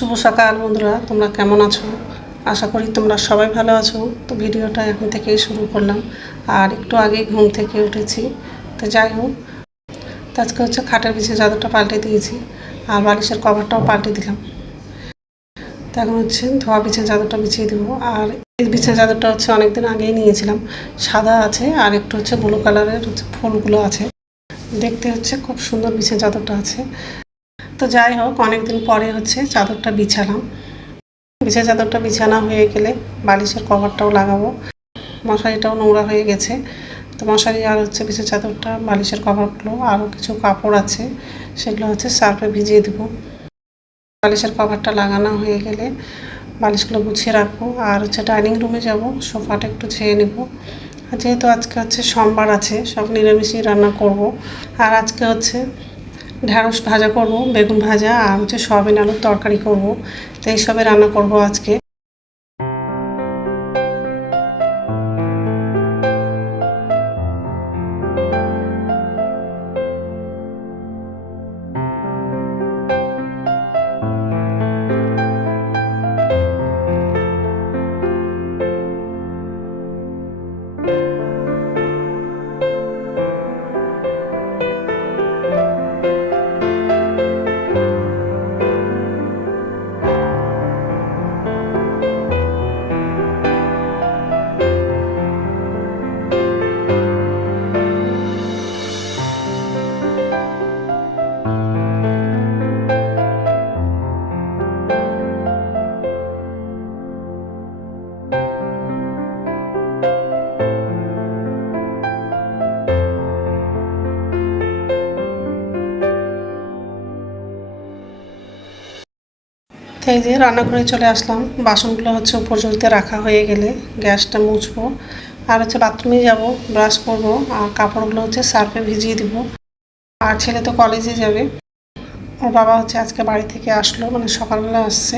শুভ সকাল বন্ধুরা, তোমরা কেমন আছো? আশা করি তোমরা সবাই ভালো আছো। তো ভিডিওটা এখন থেকেই শুরু করলাম, আর একটু আগেই ঘুম থেকে উঠেছি। তো যাই হোক, তো আজকে হচ্ছে খাটের বিছানার চাদরটা পাল্টে দিয়েছি, আর বালিশের কভারটাও পাল্টে দিলাম। তো এখন হচ্ছে ধোয়া বিছানার চাদরটা বিছিয়ে দেবো। আর এই বিছানার চাদরটা হচ্ছে অনেকদিন আগেই নিয়েছিলাম, সাদা আছে আর একটু হচ্ছে ব্লু কালারের হচ্ছে ফুলগুলো আছে, দেখতে হচ্ছে খুব সুন্দর বিছানার চাদরটা আছে। তো যাই হোক, অনেকদিন পরে হচ্ছে চাদরটা বিছালাম। বিছানার চাদরটা বিছানা হয়ে গেলে বালিশের কভারটাও লাগাবো। মশারিটাও নোংরা হয়ে গেছে, তো মশারি আর হচ্ছে বিছানার চাদরটা বালিশের কভারগুলো আরও কিছু কাপড় আছে, সেগুলো হচ্ছে সার্ফে ভিজিয়ে দেবো। বালিশের কভারটা লাগানো হয়ে গেলে বালিশগুলো গুছিয়ে রাখবো। আর হচ্ছে ডাইনিং রুমে যাব, সোফাটা একটু ছেয়ে নেব। আর যেহেতু আজকে হচ্ছে সোমবার আছে, সব নিরামিষই রান্না করব। আর আজকে হচ্ছে ঢ্যাঁড়স ভাজা করব, বেগুন ভাজা আর হচ্ছে সয়াবিন আলুর তরকারি করব। তো এইসবে রান্না করব আজকে। এই যে রান্নাঘরে চলে আসলাম, বাসনগুলো হচ্ছে উপর জলতে রাখা হয়ে গেলে গ্যাসটা মুছবো। আর হচ্ছে বাথরুমে যাব, ব্রাশ করব, আর কাপড়গুলো হচ্ছে সার্ফে ভিজিয়ে দিব। আর ছেলে তো কলেজে যাবে, ওর বাবা হচ্ছে আজকে বাড়ি থেকে আসলো, মানে সকালবেলা আসছে।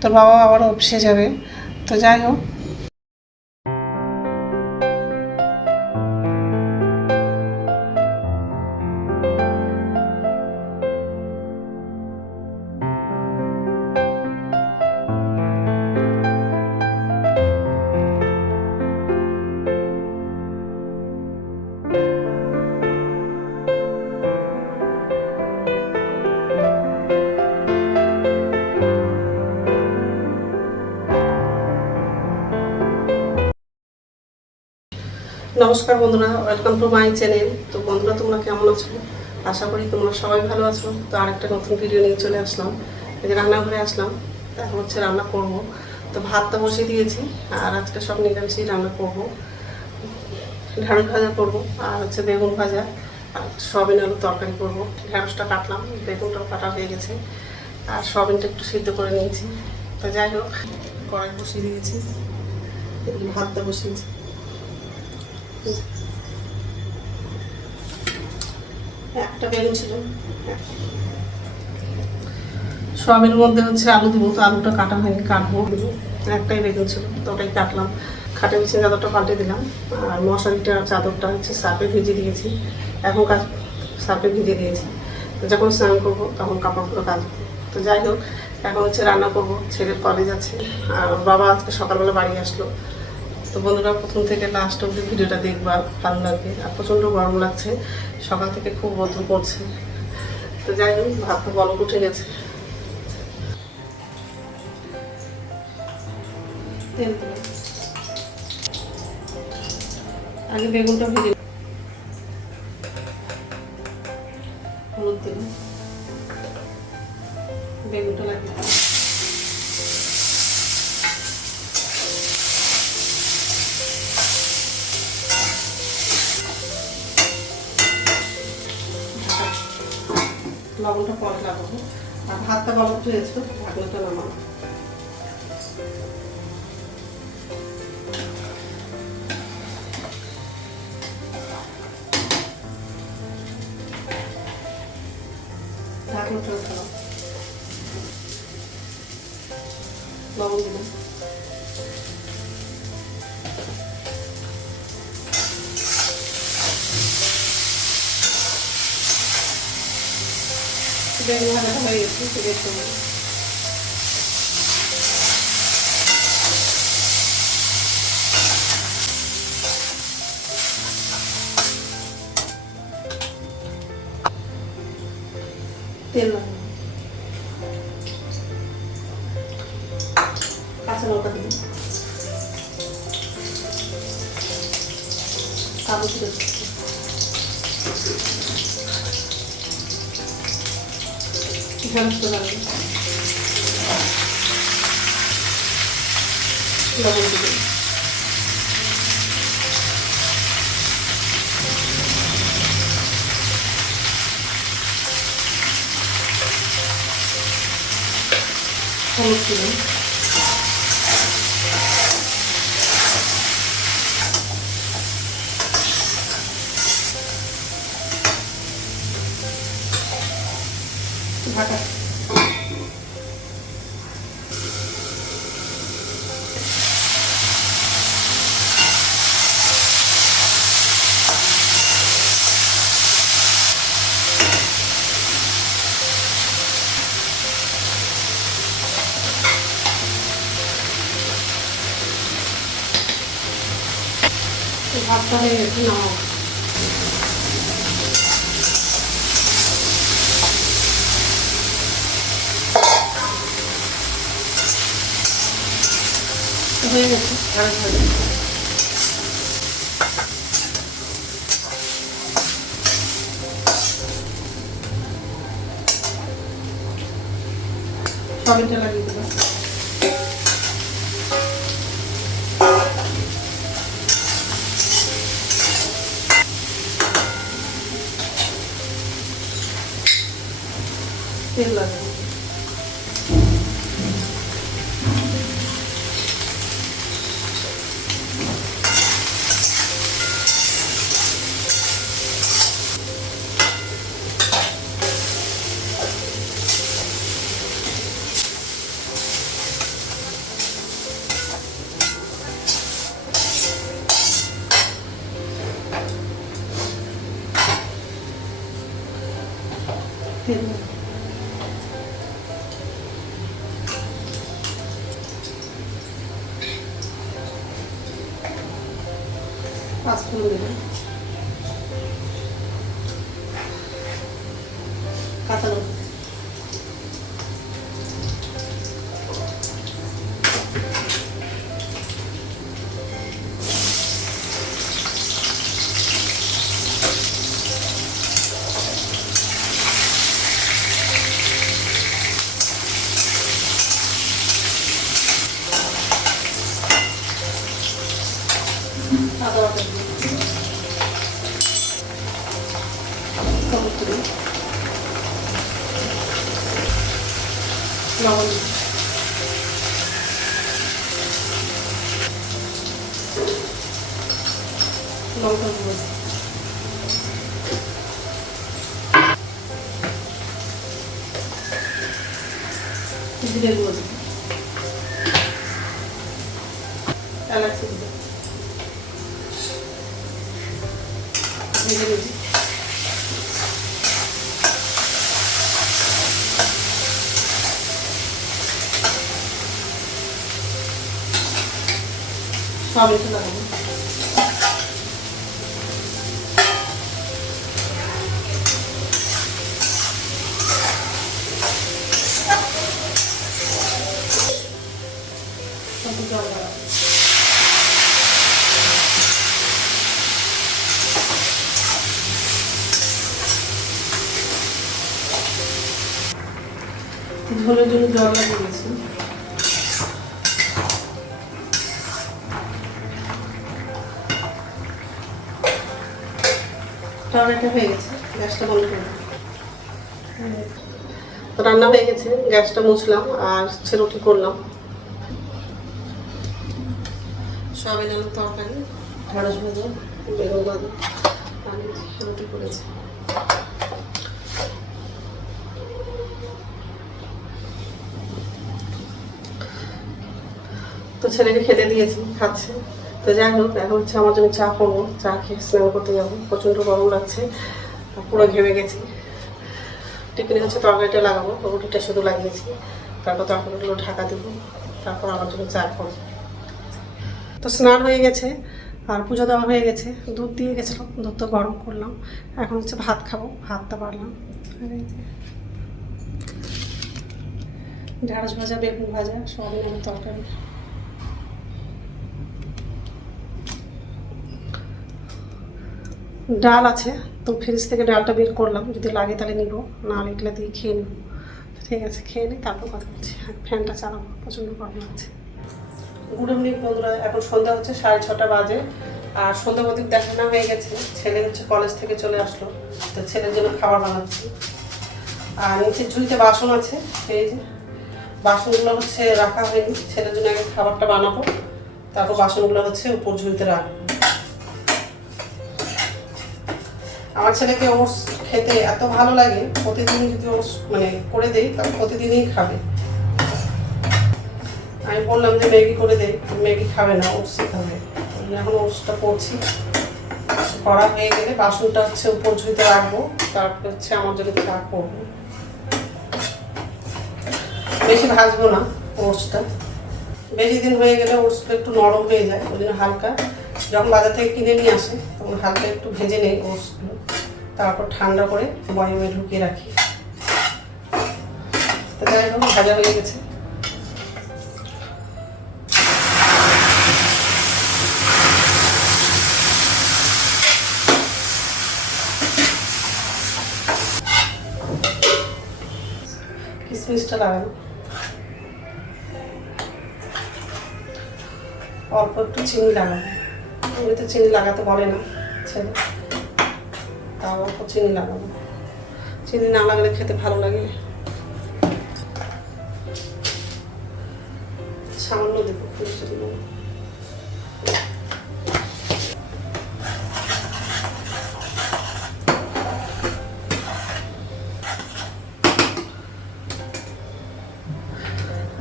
তোর বাবা আবার অফিসে যাবে। তো যাই হোক, নমস্কার বন্ধুরা, ওয়েলকাম টু মাই চ্যানেল। তো বন্ধুরা, তোমরা কেমন আছো? আশা করি তোমরা সবাই ভালো আছো। তো আরেকটা নতুন ভিডিও নিয়ে চলে আসলাম। এই যে রান্নাঘরে আসলাম, এখন হচ্ছে রান্না করব। তো ভাতটা বসিয়ে দিয়েছি, আর আজকে সব নিরামিষই রান্না করব। ঢ্যাঁড়স ভাজা করব, আর হচ্ছে বেগুন ভাজা, আর সয়াবিন আলুর তরকারি করব। ঢ্যাঁড়সটা কাটলাম, বেগুনটাও কাটা হয়ে গেছে, আর সয়াবিনটা একটু সিদ্ধ করে নিয়েছি। তো যাই হোক, কড়াই বসিয়ে দিয়েছি, ভাতটা বসিয়েছি। একটা বেগুন ছিল, সয়াবিনের মধ্যে হচ্ছে আলু দিব, তো আলুটা কাটা হয়নি, কাটবো। একটাই বেগুন ছিল, তো ওটাই কাটলাম। খাটে বিছিয়ে চাদরটা পাল্টে দিলাম, আর মশারিটা চাদরটা হচ্ছে সার্ফে ভিজিয়ে দিয়েছি। এখন সার্ফে ভিজিয়ে দিয়েছি, যখন স্নান করবো তখন কাপড়গুলো কাচবো। তো যাই হোক, এখন হচ্ছে রান্না করবো। ছেলের কলেজ আছে, আর বাবা আজকে সকালবেলা বাড়ি আসলো। তো বন্ধুরা, প্রথম থেকে লাস্ট অবধি ভিডিওটা দেখবা, ভালো লাগবে। আর প্রচণ্ড গরম লাগছে, সকাল থেকে খুব রোদ পড়ছে। তো যাই হোক, ভাত তো বলক উঠে গেছে। তেল দিলাম, আগে বেগুনটা ভেজে, হলুদ দিলাম, বেগুনটা লাগিয়ে লবণটা পরে লাগাবো। আর ভাতটা বলক উঠে গেছে, ঢাকনাটা নামাবো। ঢাকনাটা উঠালাম, লবণ দিলাম, বেগুন ভাজাটা হয়ে গেছে, দেখতে তেল লাগবে, কাঁচা লঙ্কা দিন, কাবু করে ঢালতে লাগবে, লবণ দিবেন, হলুদ দিবেন, ঢাকা ভাতটা হয়ে গেছে, নাও হয়ে গেছে, ঝাড়া ঝাড়া সবিনটা লাগিয়ে দেবো, তেল লাগাবো, তেল লাগাবো, পাঁচফোড়ন দেবেন, কাঁচা লঙ্কা, আদা বাটা দিবেন, হলুদ দিবেন, লবণ দিবেন, লঙ্কা গুঁড়ো, জিরে গুঁড়ো দিবেন, এলাচি দিবেন, ভেজে নেবেন, সব একটু লাগাবো, জল লাগাবো, ঝোলের জন্য জল লাগিয়ে দিয়েছি, তরকারিটা হয়ে গেছে, গ্যাসটা বন্ধ করে রান্না হয়ে গেছে, গ্যাসটা মুছলাম আর রুটি করলাম, সয়াবিন আলুর তরকারি, ঢেঁড়স ভাজা, বেগুন ভাজা, আর রুটি করেছি। তো ছেলেকে খেতে দিয়েছি, খাচ্ছে। তো যাই হোক, এখন হচ্ছে আমার জন্য চা করবো, চা খেয়ে স্নান করতে যাবো, প্রচণ্ড গরম লাগছে, পুরো ঘেমে গেছি। টিফিনে হচ্ছে তরকারিটা লাগাবো, রুটিটা শুধু লাগিয়েছি, তারপর তরকারিগুলো ঢাকা দেবো, তারপর আমার জন্য চা করবো। তো স্নান হয়ে গেছে আর পুজো দেওয়া হয়ে গেছে, দুধ দিয়ে গেছিলাম, দুধ তো গরম করলাম, এখন হচ্ছে ভাত খাবো, ভাতটা বাড়লাম। আর এই যে ঢেঁড়স ভাজা, বেগুন ভাজা, সয়াবিন আলুর তরকারি। ডাল আছে, তো ফ্রিজ থেকে ডালটা বের করলাম, যদি লাগে তাহলে নিব, না লাগলে দিয়ে খেয়ে নেব। ঠিক আছে, খেয়ে নিই, তারপর কথা বলছি। ফ্যানটা চালাবো, প্রচণ্ড গরম লাগছে। গুড ইভিনিং বন্ধুরা, এখন সন্ধ্যা হচ্ছে 6:30 বাজে। আর সন্ধ্যা প্রদীপ দেখানো হয়ে গেছে। ছেলে হচ্ছে কলেজ থেকে চলে আসলো, তো ছেলের জন্য খাবার বানাচ্ছি। আর নিচে ঝুড়িতে বাসন আছে, এই যে বাসনগুলো হচ্ছে রাখা হয়নি, ছেলের জন্য আগে খাবারটা বানাবো, তারপর বাসনগুলো হচ্ছে উপর ঝুড়িতে রাখবো। আমার ছেলেকে ওটস খেতে এত ভালো লাগে, প্রতিদিন যদি ওটস মানে করে দেই তাহলে প্রতিদিনই খাবে। আমি বললাম যে ম্যাগি করে দেই, ম্যাগি খাবে না, ওটসই খাবে। এখন ওটসটা করছি, করা হয়ে গেলে বাসনটা হচ্ছে উপর ঝুড়িতে রাখবো, তারপর হচ্ছে আমার জন্য চা করবো। বেশি ভাজবো না ওটসটা, বেশি দিন হয়ে গেলে ওটসটা একটু নরম হয়ে যায়, ওই জন্য হালকা, যখন বাজার থেকে কিনে নিয়ে আসে তখন হালকা একটু ভেজে নেই ওটসগুলো, তারপর ঠান্ডা করে বয়ামে ঢুকিয়ে রাখি। তো যাই হোক, ভাজা হয়ে গেছে। কিশমিশটা লাগানো, অল্প একটু চিনি লাগাবো, এমনিতে চিনি লাগাতে বলে না ছেলে, তাও অল্প চিনি লাগাবো। চিনি না লাগালে খেতে ভালো লাগে। সামান্য দেবো, মিষ্টি দেবো।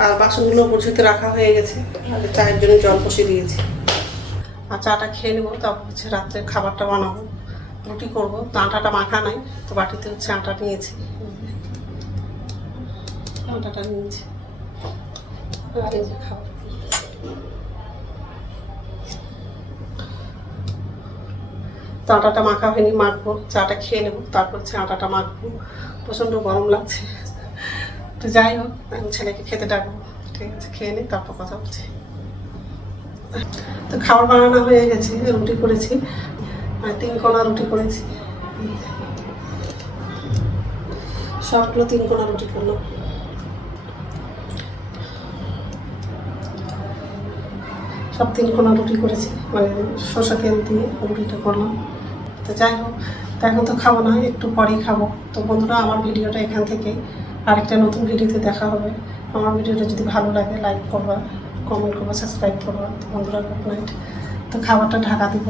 আর বাসনগুলো বসিতে রাখা হয়ে গেছে, আর চায়ের জন্য জল বসিয়ে দিয়েছি। আর চাটা খেয়ে নেবো, তারপর হচ্ছে রাত্রে খাবারটা বানাবো, রুটি করবো। তো আটাটা মাখা নাই, তো বাটিতে হচ্ছে আটা নিয়েছি, আটাটা নিয়েছি। আর এই যে খাবার, তো আটাটা মাখা হয়নি, মাখবো। চাটা খেয়ে নেবো, তারপর হচ্ছে আটাটা মাখবো। প্রচণ্ড গরম লাগছে। তো যাই হোক, আমি ছেলেকে খেতে ডাকবো। ঠিক আছে, খেয়ে নিই, তারপর কথা বলছি। তো খাবার বানানো হয়ে গেছে, রুটি করেছি, 3 কোনা রুটি করেছি, সবগুলো 3 কোনা রুটি করলাম। সব 3 কোনা রুটি করেছি, মানে সরষের তেল দিয়ে রুটিটা করলাম। তো যাই হোক, তো এখন তো খাবো না, একটু পরেই খাবো। তো বন্ধুরা, আমার ভিডিওটা এখান থেকে আরেকটা নতুন ভিডিওতে দেখা হবে। আমার ভিডিওটা যদি ভালো লাগে লাইক করবা, কমেন্ট করবা, সাবস্ক্রাইব করবা। তো বন্ধুরা, গুড নাইট। তো খাবারটা ঢাকা দিব।